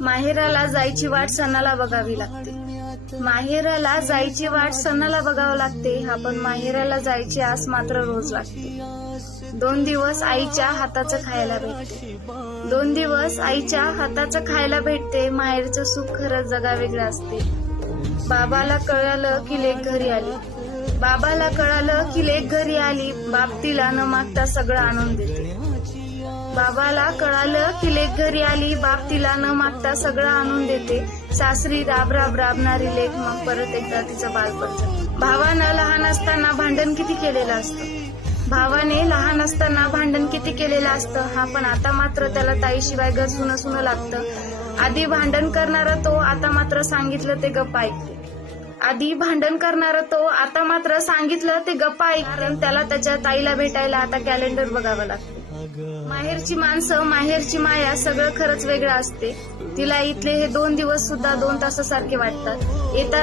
माहेराला जायची वाट सणाला बघावी लागते. माहेराला जायची वाट सणाला बघावं लागते. हा पण माहेराला जायची आस मात्र रोज लागते. 2 दिवस आईच्या हाताचं खायला भेटते. 2 दिवस आईच्या हाताचं खायला भेटते. माहेरचं सुख खरंच जगावेगळं असते. बाबाला कळालं की लेक घरी आली. बाबाला कळालं की लेक घरी आली. बाप तिला न मागता सगळं आणून देते. बाबाला कळालं की लेक घरी आली. बाप तिला न मागता सगळं आणून देते. सासरी राब राब राबणारी लेक मग परत एकदा तिचं बालपण जगते. भावानं लहान असताना भांडण किती केलेलं असतं. भावाने लहान असताना भांडण किती केलेलं असतं. हा पण आता मात्र त्याला ताईशिवाय घर सुनं लागतं. आधी भांडण करणारा तो आता मात्र सांगितलं ते गप्पा ऐकते. आधी भांडण करणारा तो आता मात्र सांगितलं ते गप्पा ऐकते. त्याला त्याच्या ताईला भेटायला आता कॅलेंडर बघावं लागतं. माहेरची माणसं, माहेरची माया सगळं खरंच वेगळं असते. तिला इथले हे 2 दिवस सुद्धा 2 तासासारखे वाटतात. येताना